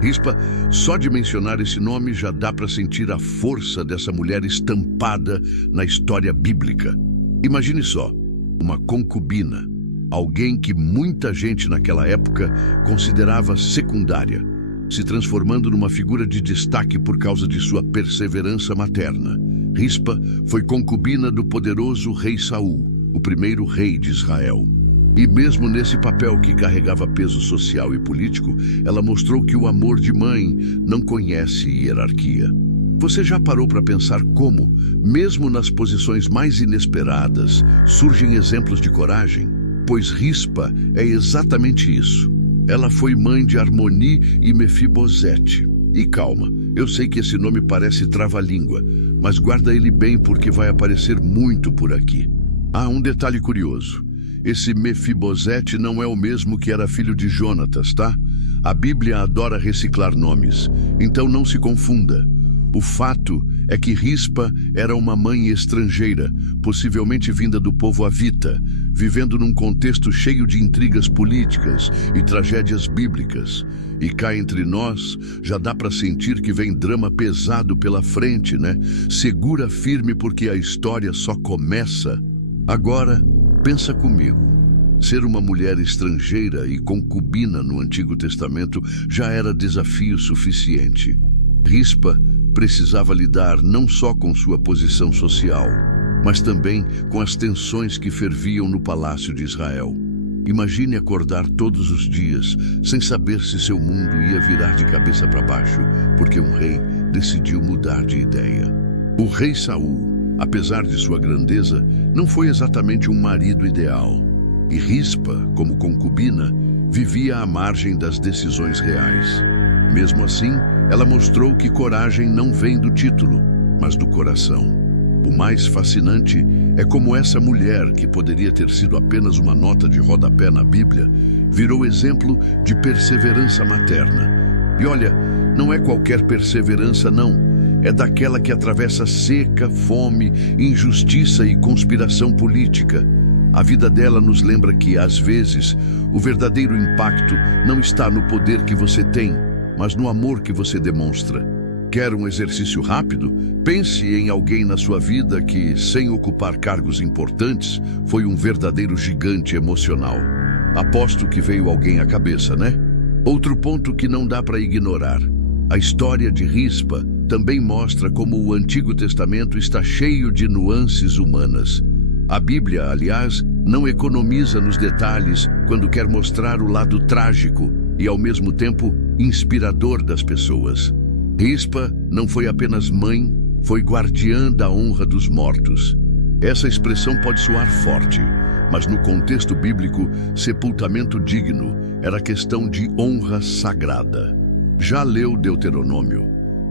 Rispa, só de mencionar esse nome já dá para sentir a força dessa mulher estampada na história bíblica. Imagine só, uma concubina, alguém que muita gente naquela época considerava secundária, se transformando numa figura de destaque por causa de sua perseverança materna. Rispa foi concubina do poderoso rei Saul, o primeiro rei de Israel. E mesmo nesse papel que carregava peso social e político, ela mostrou que o amor de mãe não conhece hierarquia. Você já parou para pensar como, mesmo nas posições mais inesperadas, surgem exemplos de coragem? Pois Rispa é exatamente isso. Ela foi mãe de Armoni e Mefibosete. E calma, eu sei que esse nome parece trava-língua, mas guarda ele bem porque vai aparecer muito por aqui. Ah, um detalhe curioso. Esse Mefibosete não é o mesmo que era filho de Jonatas, tá? A Bíblia adora reciclar nomes, então não se confunda. O fato é que Rispa era uma mãe estrangeira, possivelmente vinda do povo havita, vivendo num contexto cheio de intrigas políticas e tragédias bíblicas. E cá entre nós, já dá para sentir que vem drama pesado pela frente, né? Segura firme porque a história só começa. Agora, pensa comigo. Ser uma mulher estrangeira e concubina no Antigo Testamento já era desafio suficiente. Rispa precisava lidar não só com sua posição social, mas também com as tensões que ferviam no palácio de Israel. Imagine acordar todos os dias sem saber se seu mundo ia virar de cabeça para baixo, porque um rei decidiu mudar de ideia. O rei Saul, apesar de sua grandeza, não foi exatamente um marido ideal. E Rispa, como concubina, vivia à margem das decisões reais. Mesmo assim, ela mostrou que coragem não vem do título, mas do coração. O mais fascinante é como essa mulher, que poderia ter sido apenas uma nota de rodapé na Bíblia, virou exemplo de perseverança materna. E olha, não é qualquer perseverança, não. É daquela que atravessa seca, fome, injustiça e conspiração política. A vida dela nos lembra que, às vezes, o verdadeiro impacto não está no poder que você tem, mas no amor que você demonstra. Quer um exercício rápido? Pense em alguém na sua vida que, sem ocupar cargos importantes, foi um verdadeiro gigante emocional. Aposto que veio alguém à cabeça, né? Outro ponto que não dá para ignorar. A história de Rispa também mostra como o Antigo Testamento está cheio de nuances humanas. A Bíblia, aliás, não economiza nos detalhes quando quer mostrar o lado trágico e, ao mesmo tempo, inspirador das pessoas. Rispa não foi apenas mãe, foi guardiã da honra dos mortos. Essa expressão pode soar forte, mas no contexto bíblico, sepultamento digno era questão de honra sagrada. Já leu Deuteronômio?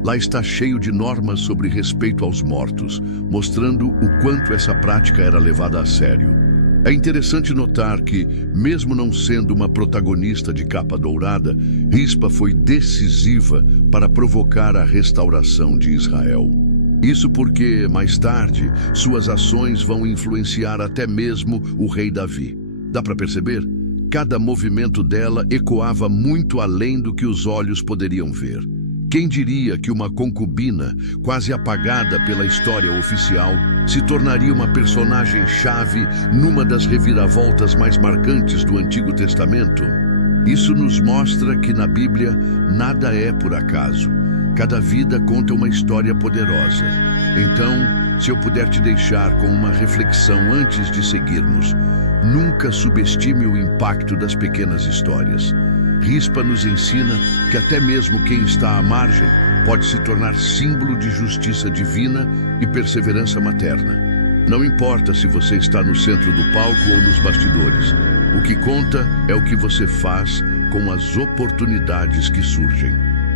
Lá está cheio de normas sobre respeito aos mortos, mostrando o quanto essa prática era levada a sério. É interessante notar que, mesmo não sendo uma protagonista de capa dourada, Rispa foi decisiva para provocar a restauração de Israel. Isso porque, mais tarde, suas ações vão influenciar até mesmo o rei Davi. Dá para perceber? Cada movimento dela ecoava muito além do que os olhos poderiam ver. Quem diria que uma concubina, quase apagada pela história oficial, se tornaria uma personagem-chave numa das reviravoltas mais marcantes do Antigo Testamento? Isso nos mostra que na Bíblia nada é por acaso. Cada vida conta uma história poderosa. Então, se eu puder te deixar com uma reflexão antes de seguirmos, nunca subestime o impacto das pequenas histórias. Rispa nos ensina que até mesmo quem está à margem pode se tornar símbolo de justiça divina e perseverança materna. Não importa se você está no centro do palco ou nos bastidores. O que conta é o que você faz com as oportunidades que surgem.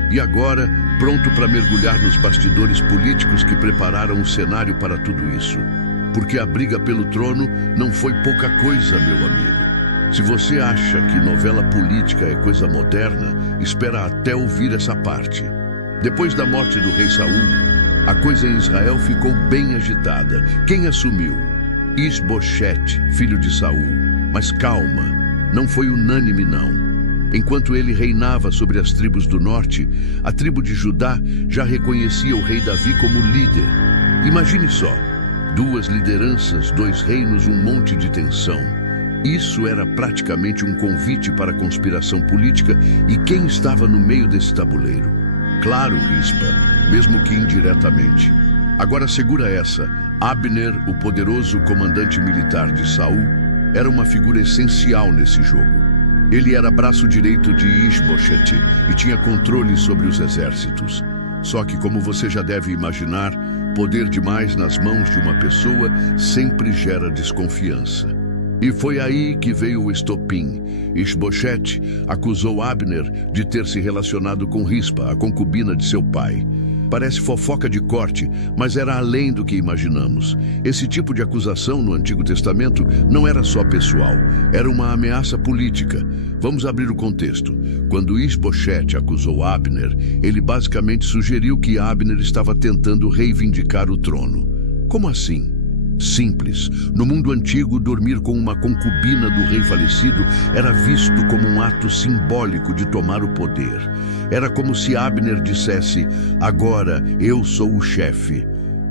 E agora, pronto para mergulhar nos bastidores políticos que prepararam o cenário para tudo isso. Porque a briga pelo trono não foi pouca coisa, meu amigo. Se você acha que novela política é coisa moderna, espera até ouvir essa parte. Depois da morte do rei Saul, a coisa em Israel ficou bem agitada. Quem assumiu? Isboshete, filho de Saul. Mas calma, não foi unânime não. Enquanto ele reinava sobre as tribos do norte, a tribo de Judá já reconhecia o rei Davi como líder. Imagine só, 2 lideranças, 2 reinos, um monte de tensão. Isso era praticamente um convite para a conspiração política, e quem estava no meio desse tabuleiro? Claro, Rispa, mesmo que indiretamente. Agora segura essa, Abner, o poderoso comandante militar de Saul, era uma figura essencial nesse jogo. Ele era braço direito de Ish-bosheth e tinha controle sobre os exércitos. Só que, como você já deve imaginar, poder demais nas mãos de uma pessoa sempre gera desconfiança. E foi aí que veio o estopim. Ish-bosheth acusou Abner de ter se relacionado com Rispa, a concubina de seu pai. Parece fofoca de corte, mas era além do que imaginamos. Esse tipo de acusação no Antigo Testamento não era só pessoal, era uma ameaça política. Vamos abrir o contexto. Quando Ish-bosheth acusou Abner, ele basicamente sugeriu que Abner estava tentando reivindicar o trono. Como assim? Simples. No mundo antigo, dormir com uma concubina do rei falecido era visto como um ato simbólico de tomar o poder. Era como se Abner dissesse: agora eu sou o chefe.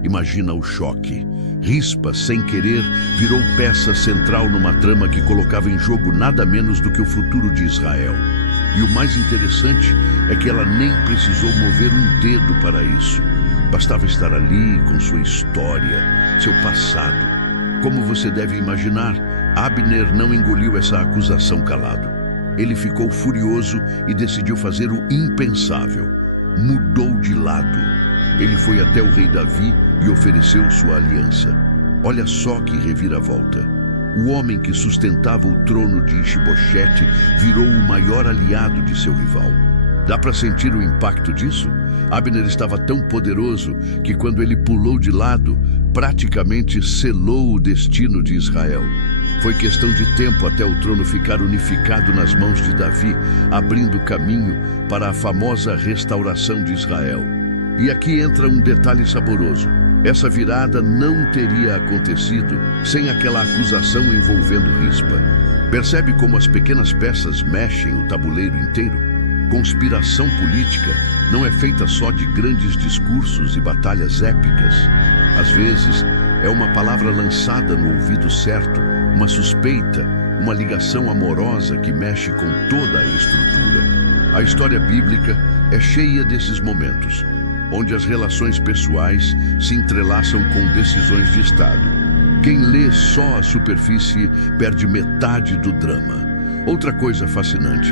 Imagina o choque. Rispa, sem querer, virou peça central numa trama que colocava em jogo nada menos do que o futuro de Israel. E o mais interessante é que ela nem precisou mover um dedo para isso. Bastava estar ali com sua história, seu passado. Como você deve imaginar, Abner não engoliu essa acusação calado. Ele ficou furioso e decidiu fazer o impensável. Mudou de lado. Ele foi até o rei Davi e ofereceu sua aliança. Olha só que reviravolta. O homem que sustentava o trono de Ish-bosheth virou o maior aliado de seu rival. Dá para sentir o impacto disso? Abner estava tão poderoso que quando ele pulou de lado, praticamente selou o destino de Israel. Foi questão de tempo até o trono ficar unificado nas mãos de Davi, abrindo caminho para a famosa restauração de Israel. E aqui entra um detalhe saboroso. Essa virada não teria acontecido sem aquela acusação envolvendo Rispa. Percebe como as pequenas peças mexem o tabuleiro inteiro? Conspiração política não é feita só de grandes discursos e batalhas épicas. Às vezes, é uma palavra lançada no ouvido certo, uma suspeita, uma ligação amorosa que mexe com toda a estrutura. A história bíblica é cheia desses momentos, onde as relações pessoais se entrelaçam com decisões de Estado. Quem lê só a superfície perde metade do drama. Outra coisa fascinante,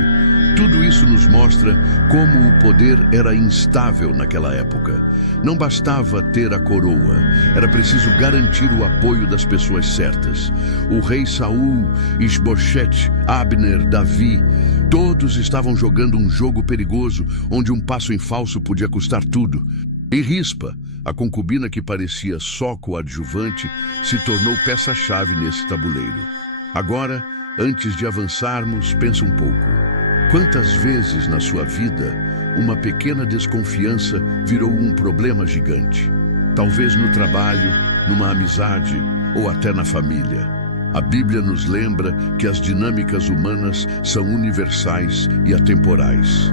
tudo isso nos mostra como o poder era instável naquela época. Não bastava ter a coroa, era preciso garantir o apoio das pessoas certas. O rei Saul, Ish-bosheth, Abner, Davi, todos estavam jogando um jogo perigoso, onde um passo em falso podia custar tudo. E Rispa, a concubina que parecia só coadjuvante, se tornou peça-chave nesse tabuleiro. Agora, antes de avançarmos, pensa um pouco. Quantas vezes na sua vida uma pequena desconfiança virou um problema gigante? Talvez no trabalho, numa amizade ou até na família. A Bíblia nos lembra que as dinâmicas humanas são universais e atemporais.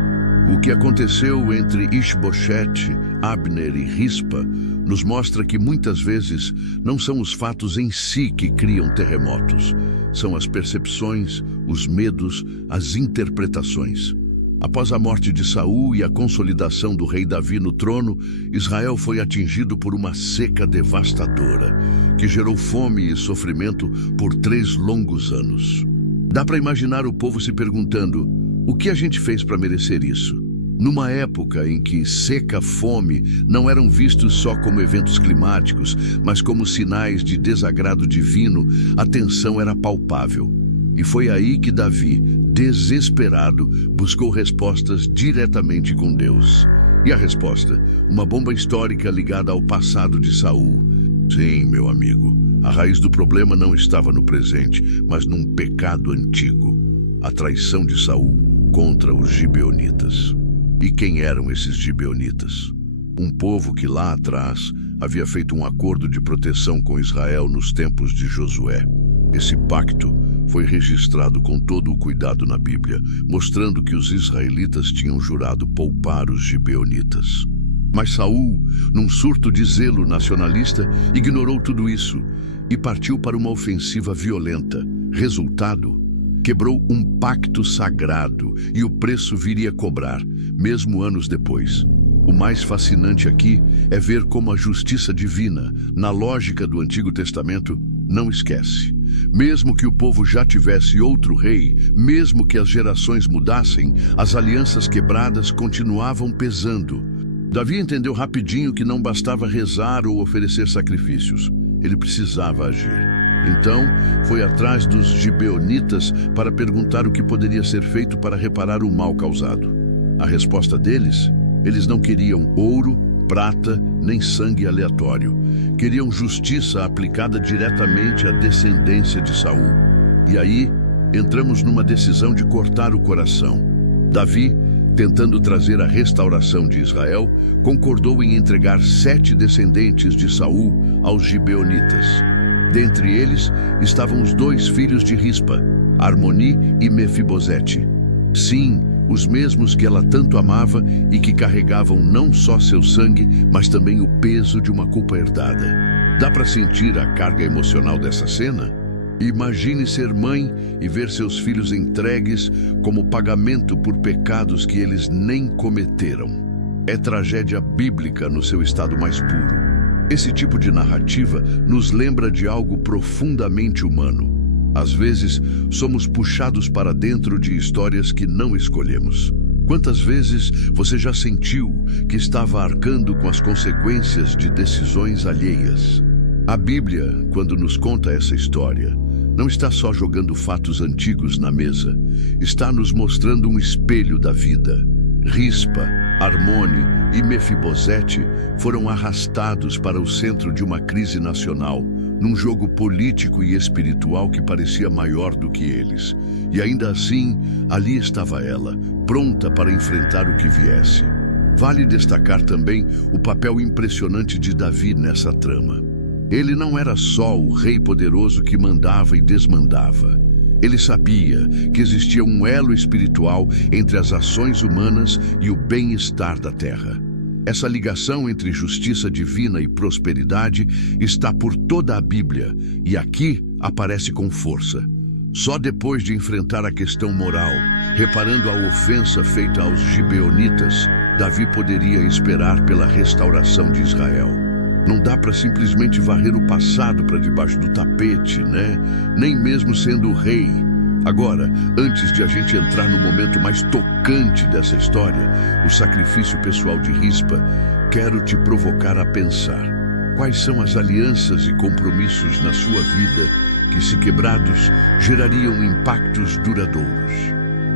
O que aconteceu entre Ish-bosheth, Abner e Rispa nos mostra que muitas vezes não são os fatos em si que criam terremotos. São as percepções, os medos, as interpretações. Após a morte de Saul e a consolidação do rei Davi no trono, Israel foi atingido por uma seca devastadora, que gerou fome e sofrimento por 3 longos anos. Dá para imaginar o povo se perguntando: o que a gente fez para merecer isso? Numa época em que seca, fome não eram vistos só como eventos climáticos, mas como sinais de desagrado divino, a tensão era palpável. E foi aí que Davi, desesperado, buscou respostas diretamente com Deus. E a resposta? Uma bomba histórica ligada ao passado de Saul. Sim, meu amigo, a raiz do problema não estava no presente, mas num pecado antigo: a traição de Saul contra os gibeonitas. E quem eram esses gibeonitas? Um povo que lá atrás havia feito um acordo de proteção com Israel nos tempos de Josué. Esse pacto foi registrado com todo o cuidado na Bíblia, mostrando que os israelitas tinham jurado poupar os gibeonitas. Mas Saul, num surto de zelo nacionalista, ignorou tudo isso e partiu para uma ofensiva violenta. Resultado, quebrou um pacto sagrado e o preço viria a cobrar, mesmo anos depois. O mais fascinante aqui é ver como a justiça divina, na lógica do Antigo Testamento, não esquece. Mesmo que o povo já tivesse outro rei, mesmo que as gerações mudassem, as alianças quebradas continuavam pesando. Davi entendeu rapidinho que não bastava rezar ou oferecer sacrifícios. Ele precisava agir. Então, foi atrás dos gibeonitas para perguntar o que poderia ser feito para reparar o mal causado. A resposta deles? Eles não queriam ouro, prata, nem sangue aleatório. Queriam justiça aplicada diretamente à descendência de Saul. E aí, entramos numa decisão de cortar o coração. Davi, tentando trazer a restauração de Israel, concordou em entregar 7 descendentes de Saul aos gibeonitas. Dentre eles estavam os 2 filhos de Rispa, Armoni e Mefibosete. Sim, os mesmos que ela tanto amava e que carregavam não só seu sangue, mas também o peso de uma culpa herdada. Dá para sentir a carga emocional dessa cena? Imagine ser mãe e ver seus filhos entregues como pagamento por pecados que eles nem cometeram. É tragédia bíblica no seu estado mais puro. Esse tipo de narrativa nos lembra de algo profundamente humano. Às vezes, somos puxados para dentro de histórias que não escolhemos. Quantas vezes você já sentiu que estava arcando com as consequências de decisões alheias? A Bíblia, quando nos conta essa história, não está só jogando fatos antigos na mesa, está nos mostrando um espelho da vida. Rispa, Armoni e Mefibosete foram arrastados para o centro de uma crise nacional, num jogo político e espiritual que parecia maior do que eles. E ainda assim, ali estava ela, pronta para enfrentar o que viesse. Vale destacar também o papel impressionante de Davi nessa trama. Ele não era só o rei poderoso que mandava e desmandava. Ele sabia que existia um elo espiritual entre as ações humanas e o bem-estar da terra. Essa ligação entre justiça divina e prosperidade está por toda a Bíblia e aqui aparece com força. Só depois de enfrentar a questão moral, reparando a ofensa feita aos gibeonitas, Davi poderia esperar pela restauração de Israel. Não dá para simplesmente varrer o passado para debaixo do tapete, né? Nem mesmo sendo o rei. Agora, antes de a gente entrar no momento mais tocante dessa história, o sacrifício pessoal de Rispa, quero te provocar a pensar. Quais são as alianças e compromissos na sua vida que, se quebrados, gerariam impactos duradouros?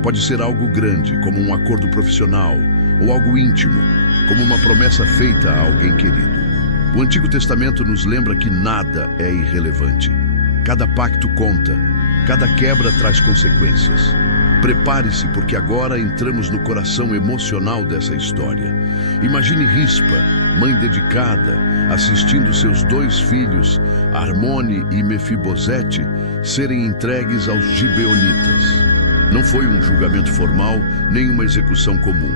Pode ser algo grande, como um acordo profissional, ou algo íntimo, como uma promessa feita a alguém querido. O Antigo Testamento nos lembra que nada é irrelevante. Cada pacto conta, cada quebra traz consequências. Prepare-se, porque agora entramos no coração emocional dessa história. Imagine Rispa, mãe dedicada, assistindo seus 2 filhos, Armoni e Mefibosete, serem entregues aos gibeonitas. Não foi um julgamento formal, nem uma execução comum.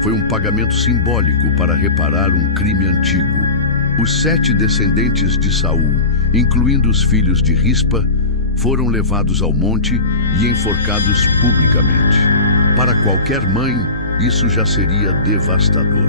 Foi um pagamento simbólico para reparar um crime antigo. Os 7 descendentes de Saul, incluindo os filhos de Rispa, foram levados ao monte e enforcados publicamente. Para qualquer mãe, isso já seria devastador.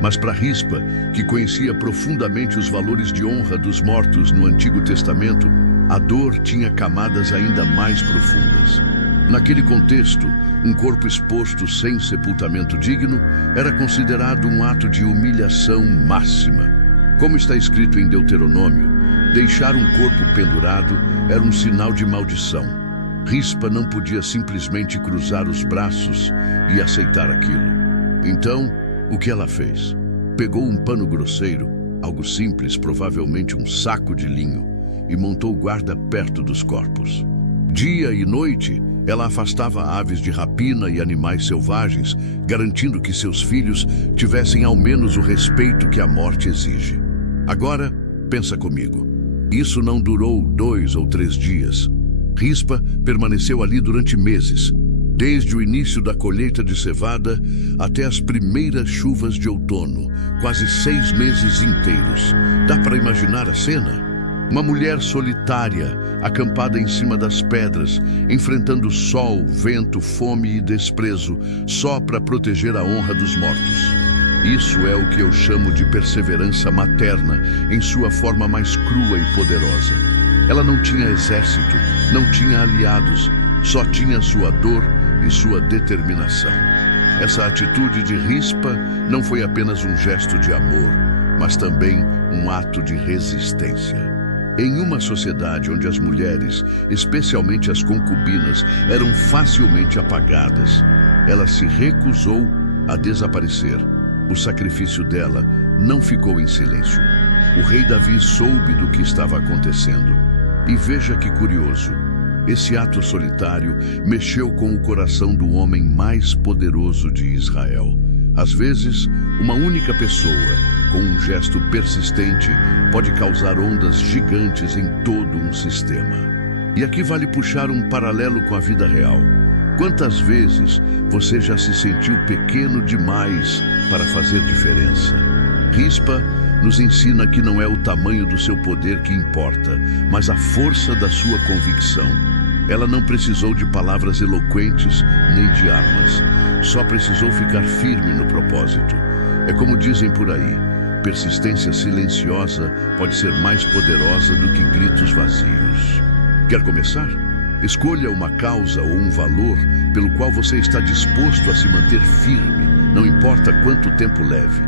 Mas para Rispa, que conhecia profundamente os valores de honra dos mortos no Antigo Testamento, a dor tinha camadas ainda mais profundas. Naquele contexto, um corpo exposto sem sepultamento digno era considerado um ato de humilhação máxima. Como está escrito em Deuteronômio, deixar um corpo pendurado era um sinal de maldição. Rispa não podia simplesmente cruzar os braços e aceitar aquilo. Então, o que ela fez? Pegou um pano grosseiro, algo simples, provavelmente um saco de linho, e montou guarda perto dos corpos. Dia e noite, ela afastava aves de rapina e animais selvagens, garantindo que seus filhos tivessem ao menos o respeito que a morte exige. Agora, pensa comigo. Isso não durou 2 ou 3 dias. Rispa permaneceu ali durante meses, desde o início da colheita de cevada até as primeiras chuvas de outono, quase 6 meses inteiros. Dá para imaginar a cena? Uma mulher solitária, acampada em cima das pedras, enfrentando sol, vento, fome e desprezo, só para proteger a honra dos mortos. Isso é o que eu chamo de perseverança materna, em sua forma mais crua e poderosa. Ela não tinha exército, não tinha aliados, só tinha sua dor e sua determinação. Essa atitude de Rispa não foi apenas um gesto de amor, mas também um ato de resistência. Em uma sociedade onde as mulheres, especialmente as concubinas, eram facilmente apagadas, ela se recusou a desaparecer. O sacrifício dela não ficou em silêncio. O rei Davi soube do que estava acontecendo. E veja que curioso, esse ato solitário mexeu com o coração do homem mais poderoso de Israel. Às vezes, uma única pessoa, com um gesto persistente, pode causar ondas gigantes em todo um sistema. E aqui vale puxar um paralelo com a vida real. Quantas vezes você já se sentiu pequeno demais para fazer diferença? Rispa nos ensina que não é o tamanho do seu poder que importa, mas a força da sua convicção. Ela não precisou de palavras eloquentes nem de armas, só precisou ficar firme no propósito. É como dizem por aí, persistência silenciosa pode ser mais poderosa do que gritos vazios. Quer começar? Escolha uma causa ou um valor pelo qual você está disposto a se manter firme, não importa quanto tempo leve.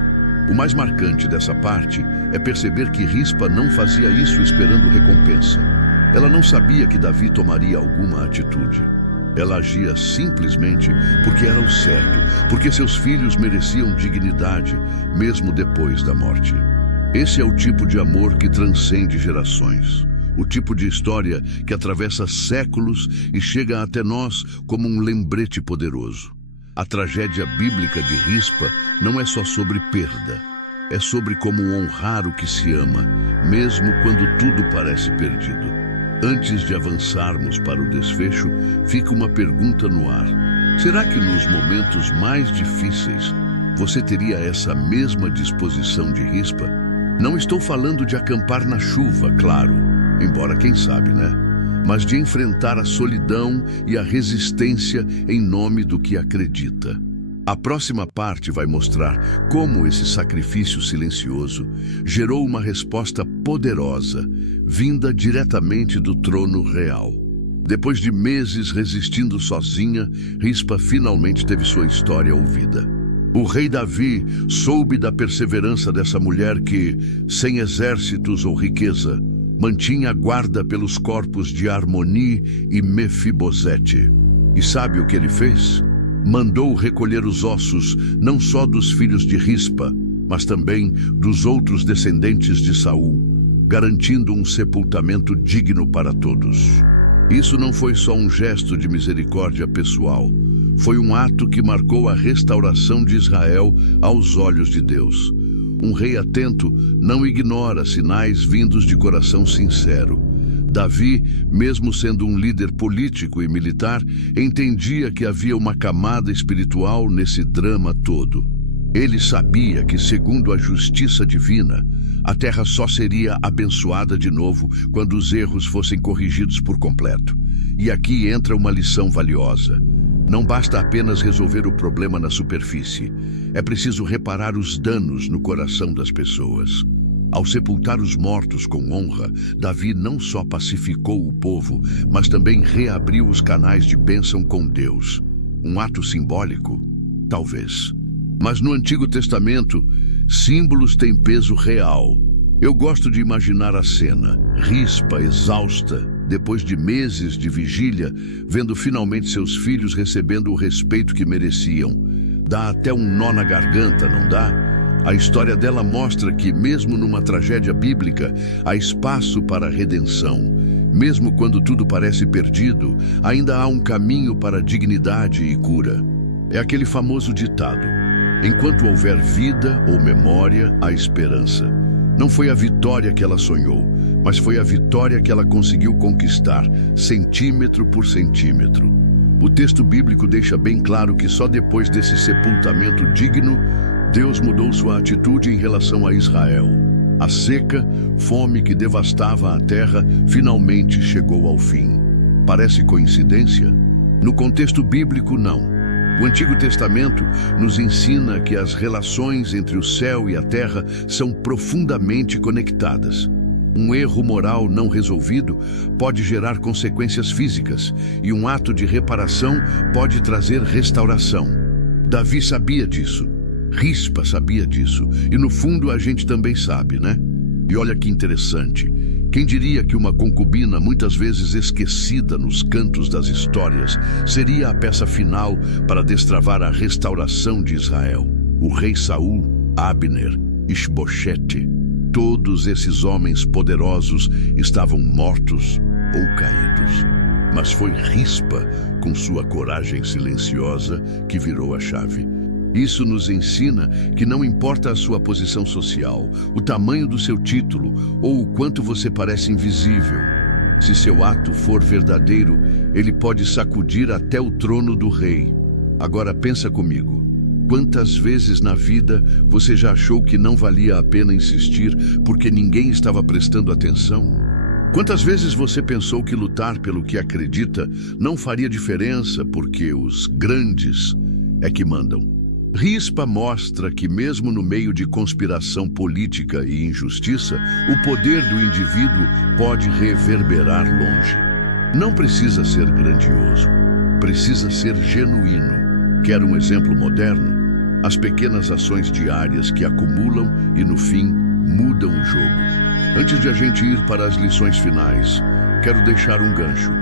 O mais marcante dessa parte é perceber que Rispa não fazia isso esperando recompensa. Ela não sabia que Davi tomaria alguma atitude. Ela agia simplesmente porque era o certo, porque seus filhos mereciam dignidade, mesmo depois da morte. Esse é o tipo de amor que transcende gerações. O tipo de história que atravessa séculos e chega até nós como um lembrete poderoso. A tragédia bíblica de Rispa não é só sobre perda. É sobre como honrar o que se ama, mesmo quando tudo parece perdido. Antes de avançarmos para o desfecho, fica uma pergunta no ar. Será que nos momentos mais difíceis você teria essa mesma disposição de Rispa? Não estou falando de acampar na chuva, claro, embora quem sabe, né? Mas de enfrentar a solidão e a resistência em nome do que acredita. A próxima parte vai mostrar como esse sacrifício silencioso gerou uma resposta poderosa, vinda diretamente do trono real. Depois de meses resistindo sozinha, Rispa finalmente teve sua história ouvida. O rei Davi soube da perseverança dessa mulher que, sem exércitos ou riqueza, mantinha guarda pelos corpos de Armoni e Mefibosete. E sabe o que ele fez? Mandou recolher os ossos não só dos filhos de Rispa, mas também dos outros descendentes de Saul, garantindo um sepultamento digno para todos. Isso não foi só um gesto de misericórdia pessoal, foi um ato que marcou a restauração de Israel aos olhos de Deus. Um rei atento não ignora sinais vindos de coração sincero. Davi, mesmo sendo um líder político e militar, entendia que havia uma camada espiritual nesse drama todo. Ele sabia que, segundo a justiça divina, a terra só seria abençoada de novo quando os erros fossem corrigidos por completo. E aqui entra uma lição valiosa. Não basta apenas resolver o problema na superfície. É preciso reparar os danos no coração das pessoas. Ao sepultar os mortos com honra, Davi não só pacificou o povo, mas também reabriu os canais de bênção com Deus. Um ato simbólico? Talvez. Mas no Antigo Testamento, símbolos têm peso real. Eu gosto de imaginar a cena, Rispa, exausta, depois de meses de vigília, vendo finalmente seus filhos recebendo o respeito que mereciam. Dá até um nó na garganta, não dá? A história dela mostra que, mesmo numa tragédia bíblica, há espaço para a redenção. Mesmo quando tudo parece perdido, ainda há um caminho para a dignidade e cura. É aquele famoso ditado: enquanto houver vida ou memória, há esperança. Não foi a vitória que ela sonhou, mas foi a vitória que ela conseguiu conquistar, centímetro por centímetro. O texto bíblico deixa bem claro que só depois desse sepultamento digno, Deus mudou sua atitude em relação a Israel. A seca, fome que devastava a terra, finalmente chegou ao fim. Parece coincidência? No contexto bíblico, não. O Antigo Testamento nos ensina que as relações entre o céu e a terra são profundamente conectadas. Um erro moral não resolvido pode gerar consequências físicas, e um ato de reparação pode trazer restauração. Davi sabia disso. Rispa sabia disso, e no fundo a gente também sabe, né? E olha que interessante, quem diria que uma concubina muitas vezes esquecida nos cantos das histórias seria a peça final para destravar a restauração de Israel? O rei Saul, Abner, Isbochete, todos esses homens poderosos estavam mortos ou caídos. Mas foi Rispa, com sua coragem silenciosa, que virou a chave. Isso nos ensina que não importa a sua posição social, o tamanho do seu título ou o quanto você parece invisível. Se seu ato for verdadeiro, ele pode sacudir até o trono do rei. Agora pensa comigo. Quantas vezes na vida você já achou que não valia a pena insistir porque ninguém estava prestando atenção? Quantas vezes você pensou que lutar pelo que acredita não faria diferença porque os grandes é que mandam? Rispa mostra que mesmo no meio de conspiração política e injustiça, o poder do indivíduo pode reverberar longe. Não precisa ser grandioso, precisa ser genuíno. Quer um exemplo moderno? As pequenas ações diárias que acumulam e, no fim, mudam o jogo. Antes de a gente ir para as lições finais, quero deixar um gancho.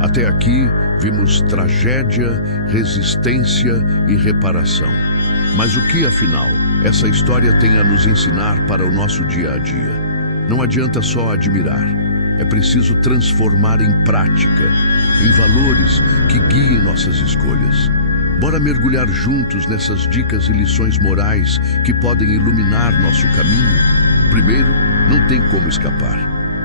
Até aqui, vimos tragédia, resistência e reparação. Mas o que, afinal, essa história tem a nos ensinar para o nosso dia a dia? Não adianta só admirar. É preciso transformar em prática, em valores que guiem nossas escolhas. Bora mergulhar juntos nessas dicas e lições morais que podem iluminar nosso caminho? Primeiro, não tem como escapar.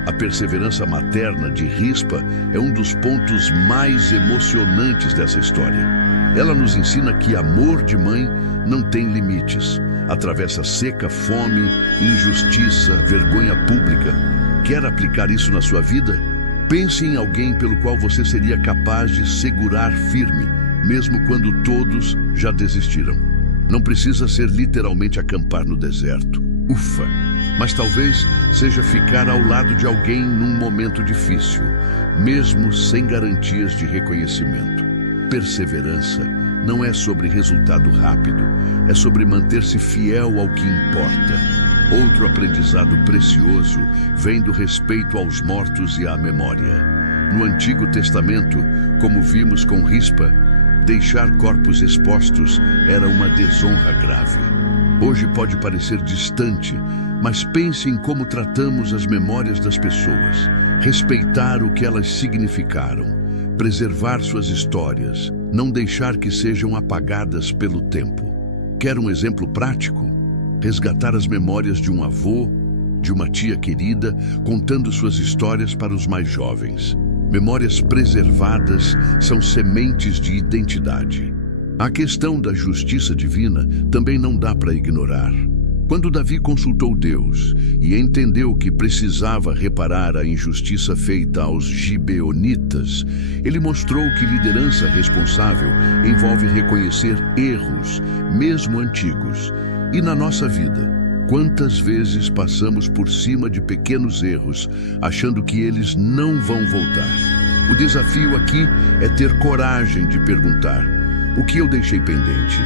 A perseverança materna de Rispa é um dos pontos mais emocionantes dessa história. Ela nos ensina que amor de mãe não tem limites. Atravessa seca, fome, injustiça, vergonha pública. Quer aplicar isso na sua vida? Pense em alguém pelo qual você seria capaz de segurar firme, mesmo quando todos já desistiram. Não precisa ser literalmente acampar no deserto. Ufa! Mas talvez seja ficar ao lado de alguém num momento difícil, mesmo sem garantias de reconhecimento. Perseverança não é sobre resultado rápido, é sobre manter-se fiel ao que importa. Outro aprendizado precioso vem do respeito aos mortos e à memória. No Antigo Testamento, como vimos com Rispa, deixar corpos expostos era uma desonra grave. Hoje pode parecer distante, mas pense em como tratamos as memórias das pessoas, respeitar o que elas significaram, preservar suas histórias, não deixar que sejam apagadas pelo tempo. Quer um exemplo prático? Resgatar as memórias de um avô, de uma tia querida, contando suas histórias para os mais jovens. Memórias preservadas são sementes de identidade. A questão da justiça divina também não dá para ignorar. Quando Davi consultou Deus e entendeu que precisava reparar a injustiça feita aos gibeonitas, ele mostrou que liderança responsável envolve reconhecer erros, mesmo antigos. E na nossa vida, quantas vezes passamos por cima de pequenos erros, achando que eles não vão voltar? O desafio aqui é ter coragem de perguntar: o que eu deixei pendente?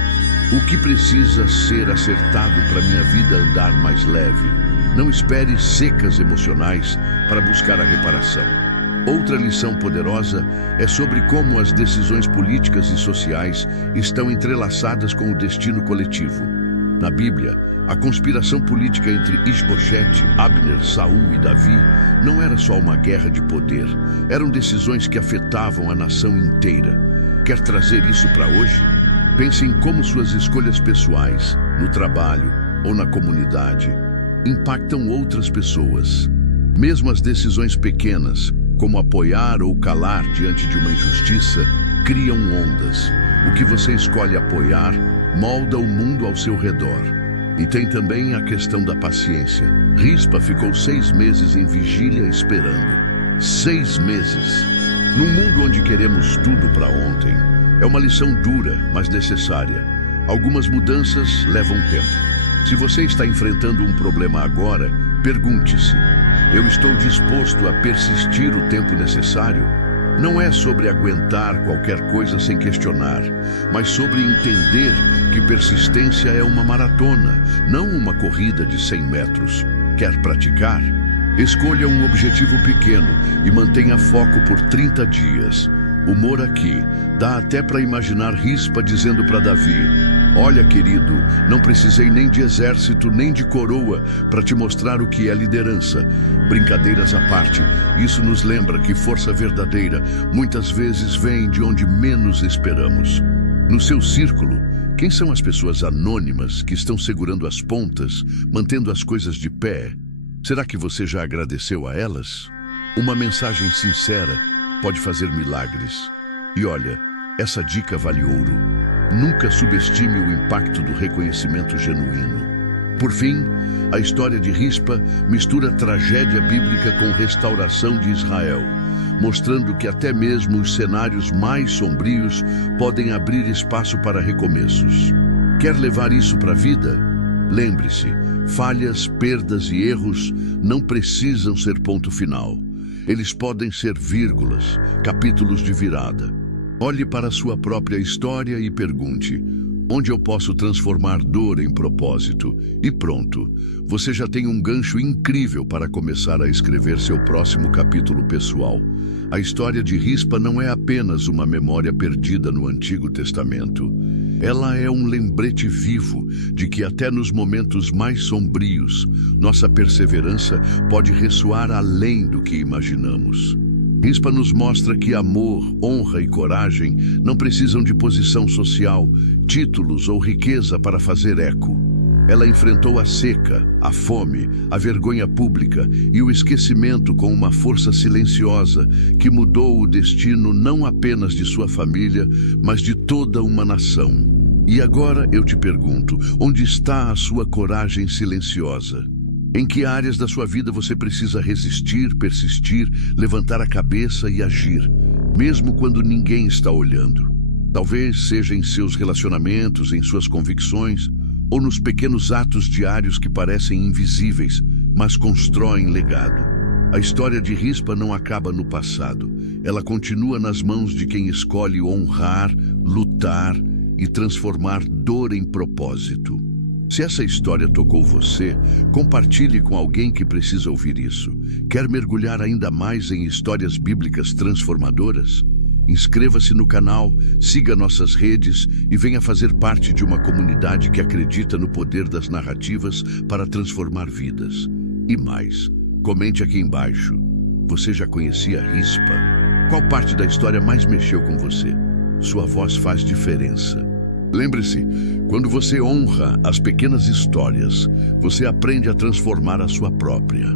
O que precisa ser acertado para minha vida andar mais leve? Não espere secas emocionais para buscar a reparação. Outra lição poderosa é sobre como as decisões políticas e sociais estão entrelaçadas com o destino coletivo. Na Bíblia, a conspiração política entre Isbochete, Abner, Saul e Davi não era só uma guerra de poder, eram decisões que afetavam a nação inteira. Quer trazer isso para hoje? Pense em como suas escolhas pessoais, no trabalho ou na comunidade, impactam outras pessoas. Mesmo as decisões pequenas, como apoiar ou calar diante de uma injustiça, criam ondas. O que você escolhe apoiar molda o mundo ao seu redor. E tem também a questão da paciência. Rispa ficou 6 meses em vigília esperando. 6 meses. Num mundo onde queremos tudo para ontem, é uma lição dura, mas necessária. Algumas mudanças levam tempo. Se você está enfrentando um problema agora, pergunte-se: eu estou disposto a persistir o tempo necessário? Não é sobre aguentar qualquer coisa sem questionar, mas sobre entender que persistência é uma maratona, não uma corrida de 100 metros. Quer praticar? Escolha um objetivo pequeno e mantenha foco por 30 dias. Humor aqui. Dá até para imaginar Rispa dizendo para Davi: olha, querido, não precisei nem de exército nem de coroa para te mostrar o que é liderança. Brincadeiras à parte, isso nos lembra que força verdadeira muitas vezes vem de onde menos esperamos. No seu círculo, quem são as pessoas anônimas que estão segurando as pontas, mantendo as coisas de pé? Será que você já agradeceu a elas? Uma mensagem sincera pode fazer milagres. E olha, essa dica vale ouro. Nunca subestime o impacto do reconhecimento genuíno. Por fim, a história de Rispa mistura tragédia bíblica com restauração de Israel, mostrando que até mesmo os cenários mais sombrios podem abrir espaço para recomeços. Quer levar isso para a vida? Lembre-se, falhas, perdas e erros não precisam ser ponto final. Eles podem ser vírgulas, capítulos de virada. Olhe para a sua própria história e pergunte: onde eu posso transformar dor em propósito? E pronto, você já tem um gancho incrível para começar a escrever seu próximo capítulo pessoal. A história de Rispa não é apenas uma memória perdida no Antigo Testamento. Ela é um lembrete vivo de que até nos momentos mais sombrios, nossa perseverança pode ressoar além do que imaginamos. Rispa nos mostra que amor, honra e coragem não precisam de posição social, títulos ou riqueza para fazer eco. Ela enfrentou a seca, a fome, a vergonha pública e o esquecimento com uma força silenciosa que mudou o destino não apenas de sua família, mas de toda uma nação. E agora eu te pergunto, onde está a sua coragem silenciosa? Em que áreas da sua vida você precisa resistir, persistir, levantar a cabeça e agir, mesmo quando ninguém está olhando? Talvez seja em seus relacionamentos, em suas convicções, ou nos pequenos atos diários que parecem invisíveis, mas constroem legado. A história de Rispa não acaba no passado. Ela continua nas mãos de quem escolhe honrar, lutar e transformar dor em propósito. Se essa história tocou você, compartilhe com alguém que precisa ouvir isso. Quer mergulhar ainda mais em histórias bíblicas transformadoras? Inscreva-se no canal, siga nossas redes e venha fazer parte de uma comunidade que acredita no poder das narrativas para transformar vidas. E mais, comente aqui embaixo. Você já conhecia Rispa? Qual parte da história mais mexeu com você? Sua voz faz diferença. Lembre-se, quando você honra as pequenas histórias, você aprende a transformar a sua própria.